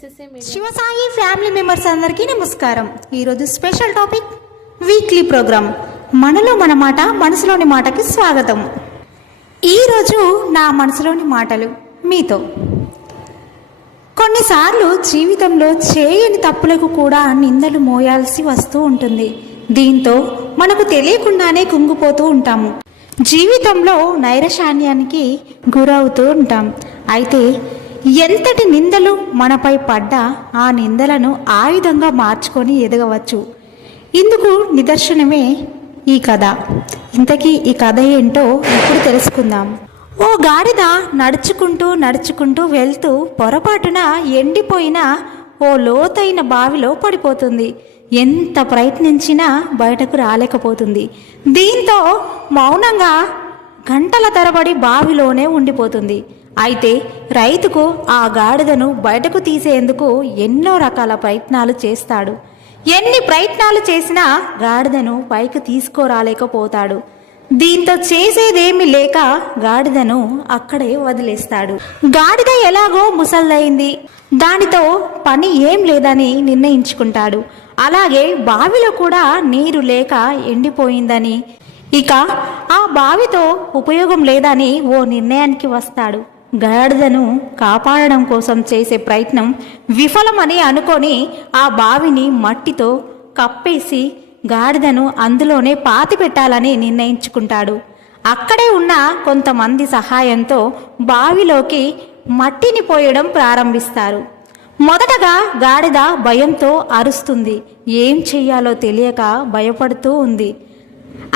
Shivasai family members అందరికీ నమస్కారం. ఈరోజు స్పెషల్ టాపిక్ వీక్లీ ప్రోగ్రామ్ మనలో మన మాట మనసులోని మాటకి స్వాగతం. ఈరోజు నా మనసులోని మాటలు మీతో. కొన్నిసార్లు జీవితంలో చేయని తప్పులకు కూడా నిందలు మోయాల్సి వస్తూ ఉంటుంది. దీంతో మనకు తెలియకుండానే కుంగిపోతూ ఉంటాము. జీవితంలో నైరశాన్యానికి గురవుతూ ఉంటాం. అయితే ఎంతటి నిందలు మనపై పడ్డా ఆ నిందలను ఆయుధంగా మార్చుకొని ఎదగవచ్చు. ఇందుకు నిదర్శనమే ఈ కథ. ఇంతకీ ఈ కథ ఏంటో ఇప్పుడు తెలుసుకుందాం. ఓ గాడిద నడుచుకుంటూ నడుచుకుంటూ వెళ్తూ పొరపాటున ఎండిపోయిన ఓ లోతైన బావిలో పడిపోతుంది. ఎంత ప్రయత్నించినా బయటకు రాలేకపోతుంది. దీంతో మౌనంగా గంటల తరబడి బావిలోనే ఉండిపోతుంది. అయితే రైతుకు ఆ గాడిదను బయటకు తీసేందుకు ఎన్నో రకాల ప్రయత్నాలు చేస్తాడు. ఎన్ని ప్రయత్నాలు చేసినా గాడిదను పైకి తీసుకురాలేకపోతాడు. దీంతో చేసేదేమీ లేక గాడిదను అక్కడే వదిలేస్తాడు. గాడిద ఎలాగో ముసల్దయింది దానితో పని ఏం లేదని నిర్ణయించుకుంటాడు. అలాగే బావిలో కూడా నీరు లేక ఎండిపోయిందని. ఇక ఆ బావితో ఉపయోగం లేదని ఓ నిర్ణయానికి వస్తాడు. గాడిదను కాపాడడం కోసం చేసే ప్రయత్నం విఫలమని అనుకొని ఆ బావిని మట్టితో కప్పేసి గాడిదను అందులోనే పాతి పెట్టాలని నిర్ణయించుకుంటాడు. అక్కడే ఉన్న కొంతమంది సహాయంతో బావిలోకి మట్టిని పోయడం ప్రారంభిస్తారు. మొదటగా గాడిద భయంతో అరుస్తుంది. ఏం చెయ్యాలో తెలియక భయపడుతూ ఉంది.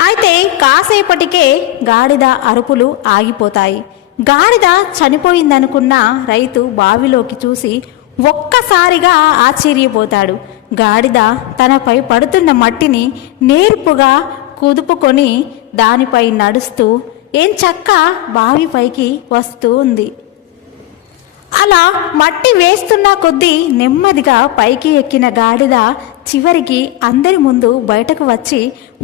అయితే కాసేపటికే గాడిద అరుపులు ఆగిపోతాయి. గాడిద చనిపోయిందనుకున్న రైతు బావిలోకి చూసి ఒక్కసారిగా ఆశ్చర్యపోతాడు. గాడిద తనపై పడుతున్న మట్టిని నేర్పుగా కుదుపుకొని దానిపై నడుస్తూ ఏం చక్క బావిపైకి వస్తూ ఉంది. అలా మట్టి వేస్తున్న కొద్దీ నెమ్మదిగా పైకి ఎక్కిన గాడిద చివరికి అందరి ముందు బయటకు వచ్చి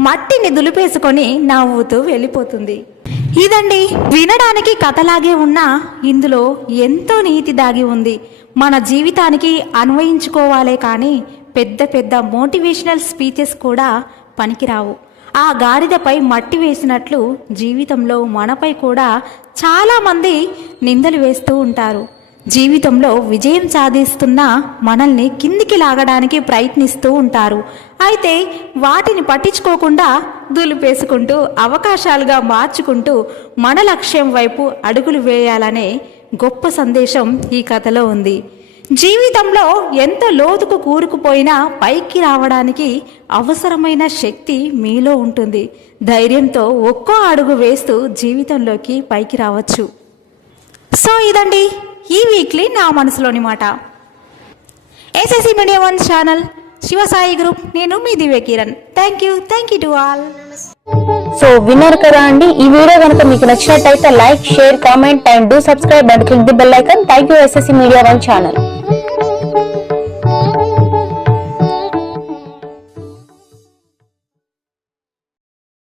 మట్టిని దులిపేసుకొని నవ్వుతూ వెళ్ళిపోతుంది. ఇదండి. వినడానికి కథలాగే ఉన్నా ఇందులో ఎంతో నీతి దాగి ఉంది. మన జీవితానికి అన్వయించుకోవాలే కానీ పెద్ద పెద్ద మోటివేషనల్ స్పీచెస్ కూడా పనికిరావు. ఆ గాడిదపై మట్టి వేసినట్లు జీవితంలో మనపై కూడా చాలామంది నిందలు వేస్తూ ఉంటారు. జీవితంలో విజయం సాధిస్తున్న మనల్ని కిందికి లాగడానికి ప్రయత్నిస్తూ ఉంటారు. అయితే వాటిని పట్టించుకోకుండా దులిపేసుకుంటూ అవకాశాలుగా మార్చుకుంటూ మన లక్ష్యం వైపు అడుగులు వేయాలనే గొప్ప సందేశం ఈ కథలో ఉంది. జీవితంలో ఎంత లోతుకు కూరుకుపోయినా పైకి రావడానికి అవసరమైన శక్తి మీలో ఉంటుంది. ధైర్యంతో ఒక్కో అడుగు వేస్తూ జీవితంలోకి పైకి రావచ్చు. సో ఇదండి. ఈ వీక్లీ నా మనసులోని మాట. ACC media one channel Shivasai group నేను మీ Divya Kiran. Thank you thank you to all so విన్నారు కదా అండి. ఈ వీడియో కనుక మీకు నచ్చినట్టయితే like share comment and do subscribe and click the bell icon thank you SSC media one channel